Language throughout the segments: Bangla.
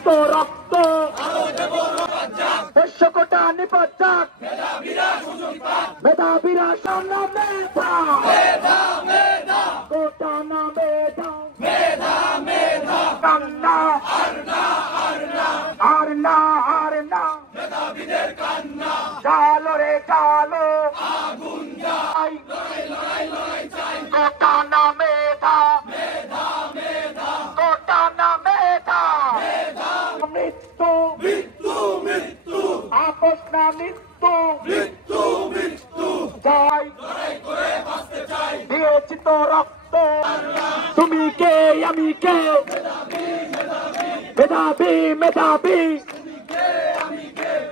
দিয়েছি তো রক্ত, পোষ্য কোটা নিপাত যাক, মেধাবীরা সামনে মেধা, কোটা না মেধা, কান্না আর না, চালো রে চালো, কোটা না মেধা, কোটা না মেধা, মৃত্যু আপোষ না মৃত্যু, যাই দিয়েছি তো রক্ত, তুমি কে আমি কে, মেধাবী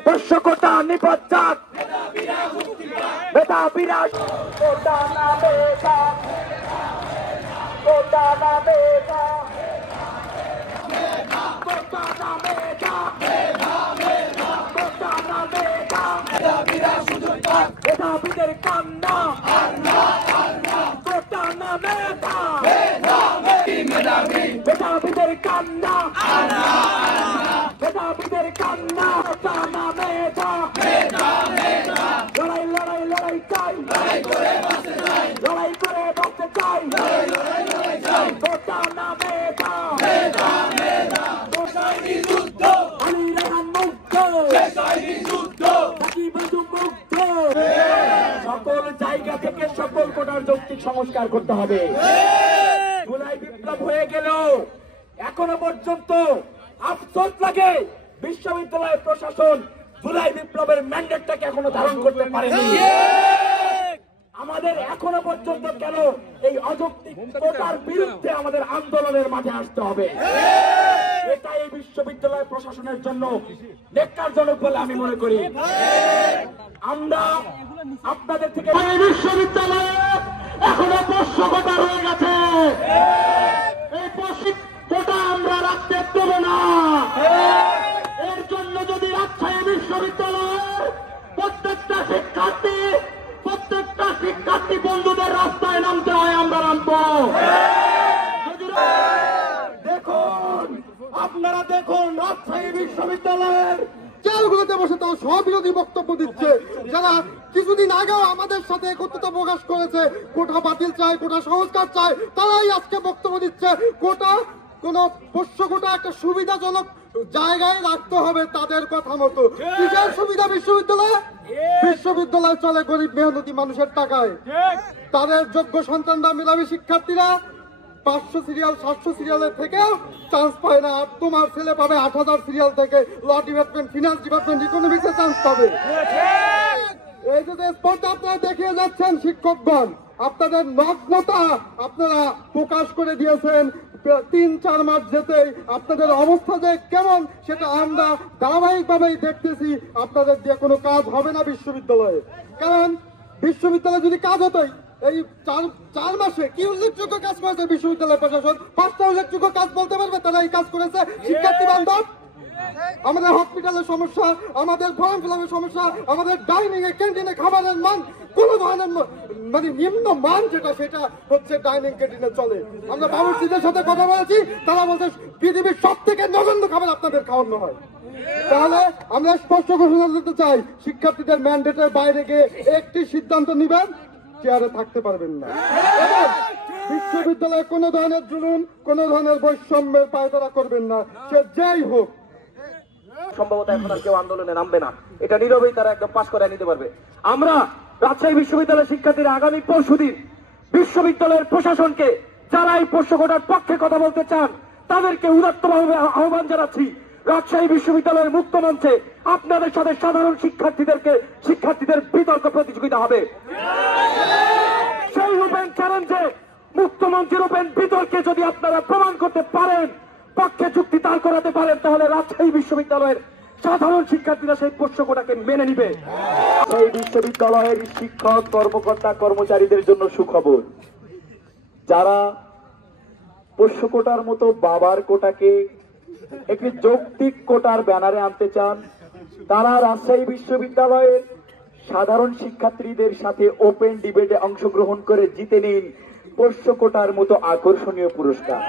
পোষ্য কোটা নিপাত যাক, মেধাবীরা কোটা না মেধা, কোটা না মেধা, কোটা না মেধা, কোটা না মেধা, মেধাবীদের কান্না কোটা না মেধা, মেধাবীদের কান্না, মেধাবীদের কান্না, কোটা না মেধা, লড়াই চাই, লড়াই করে বাঁচতে চাই, কোটা না মেধা, আলী রেহান মুগ্ধ, সাকিব আজম মুগ্ধ, সকল জায়গা থেকে সকল কোটার যৌক্তিক সংস্কার করতে হবে। জুলাই বিপ্লব হয়ে গেল, এখনো পর্যন্ত আফসোস লাগে বিশ্ববিদ্যালয় প্রশাসন জুলাই বিপ্লবের ম্যান্ডেটটাকে এখনো ধারণ করতে পারেনি। আমাদের এখনো পর্যন্ত কেন এই অযৌক্তিক কোটার বিরুদ্ধে আমাদের আন্দোলনের মাঠে আসতে হবে, এটা এই বিশ্ববিদ্যালয় প্রশাসনের জন্য ন্যাক্কারজনক বলে আমি মনে করি। আমরা আপনাদের থেকে বিশ্ববিদ্যালয়ে এখনো পোষ্য কোটা রয়ে গেছে, এই পোষ্য কোটা আমরা রাখতে দেব না। এর জন্য যদি রাজশাহী বিশ্ববিদ্যালয়ের প্রত্যেকটা শিক্ষার্থী বন্ধুদের রাস্তায় নামতে হয়, আমরা নামবো। আপনারা দেখুন রাজশাহী বিশ্ববিদ্যালয়ের জেলগুলোতে বসে তারা সবিরোধী বক্তব্য দিচ্ছে, যারা কিছুদিন আগেও আমাদের সাথে একত্রতা প্রকাশ করেছে, কোটা বাতিল চায়, কোটা সংস্কার চায়, তারাই আজকে বক্তব্য দিচ্ছে কোটা কোন পোষ্য কোটা একটা সুবিধাজনক জায়গায় রাখতে হবে তাদের কথা মতো। কিসের সুবিধা বিশ্ববিদ্যালয় চলে গরিব মেহনতি মানুষের টাকায়। তাদের যোগ্য সন্তানরা, মেধাবী শিক্ষার্থীরা 500 সিরিয়াল 700 সিরিয়ালের থেকেও চান্স পায় না, আর তোমার ছেলে পাবে 8000 সিরিয়াল থেকে, ল ডিপার্টমেন্ট, ফিনান্স ডিপার্টমেন্ট, ইকোনমিক্সে চান্স পাবে। এই যে স্পর্ধা আপনারা দেখিয়ে যাচ্ছেন শিক্ষকগণ, আপনাদের নগ্নতা আপনারা প্রকাশ করে দিয়েছেন। 3-4 মাস যেতেই আপনাদের অবস্থা যে কেমন সেটা আমরা ধারাবাহিকভাবেই দেখতেছি। আপনাদের দিয়ে কোনো কাজ হবে না বিশ্ববিদ্যালয়ে, কারণ বিশ্ববিদ্যালয়ে যদি কাজ হতোই এই 4 মাসে কি উল্লেখযোগ্য কাজ করেছে বিশ্ববিদ্যালয় প্রশাসন? 5টা উল্লেখযোগ্য কাজ বলতে পারবে তারা এই কাজ করেছে? শিক্ষার্থী বান্ধব আমাদের হসপিটালের সমস্যা, আমাদের ফর্ম ফিলাপের সমস্যা, আমাদের ডাইনিং এ ক্যান্টিনে খাবারের মান কোন ধরনের মানে নিম্ন মান যেটা সেটা হচ্ছে ডাইনিং ক্যান্টিনে চলে। আমরা বাবুর্চিদের সাথে কথা বলেছি, তারা বলছে পৃথিবীর সব থেকে নগণ্য খাবার আপনাদের খাওয়ানো হয়। তাহলে আমরা স্পষ্ট ঘোষণা দিতে চাই, শিক্ষার্থীদের ম্যান্ডেটের বাইরে গিয়ে একটি সিদ্ধান্ত নিবেন, চেয়ারে থাকতে পারবেন না। বিশ্ববিদ্যালয়ে কোন ধরনের জুলুম, কোন ধরনের বৈষম্যের পায়তারা করবেন না, সে যেই হোক। সম্ভবত এখন আর কেউ আন্দোলনে নামবে না, এটা নীরবেই তারা একদম পাশ করে নিতে পারবে। আমরা রাজশাহী বিশ্ববিদ্যালয়ের শিক্ষার্থীরা আগামী পরশুদিন বিশ্ববিদ্যালয়ের প্রশাসনকে, যারা এই পোষ্য কোটার পক্ষে কথা বলতে চান, তাদেরকে উদাত্তভাবে আহ্বান জানাচ্ছি, রাজশাহী বিশ্ববিদ্যালয়ের মুক্ত মঞ্চে আপনাদের সাথে সাধারণ শিক্ষার্থীদের বিতর্ক প্রতিযোগিতা হবে। সেই ওপেন চ্যালেঞ্জে, মুক্ত মঞ্চের ওপেন বিতর্কে যদি আপনারা প্রমাণ করতে পারেন, পক্ষে যুক্তি দাঁড় করাতে পারেন, তাহলে রাজশাহী বিশ্ববিদ্যালয়ের সাধারণ শিক্ষার্থীরা সেই পোষ্য কোটাকে মেনে নিবে। সেই বিশ্ববিদ্যালয়ের শিক্ষক, কর্মকর্তা, কর্মচারীদের জন্য সুখবর, যারা পোষ্য কোটার মতো বাবার কোটাকে একটি যৌক্তিক কোটার ব্যানারে আনতে চান, তারা রাজশাহী বিশ্ববিদ্যালয়ের সাধারণ শিক্ষার্থীদের সাথে ওপেন ডিবেটে অংশগ্রহণ করে জিতে নিন পোষ্য কোটার মতো আকর্ষণীয় পুরস্কার।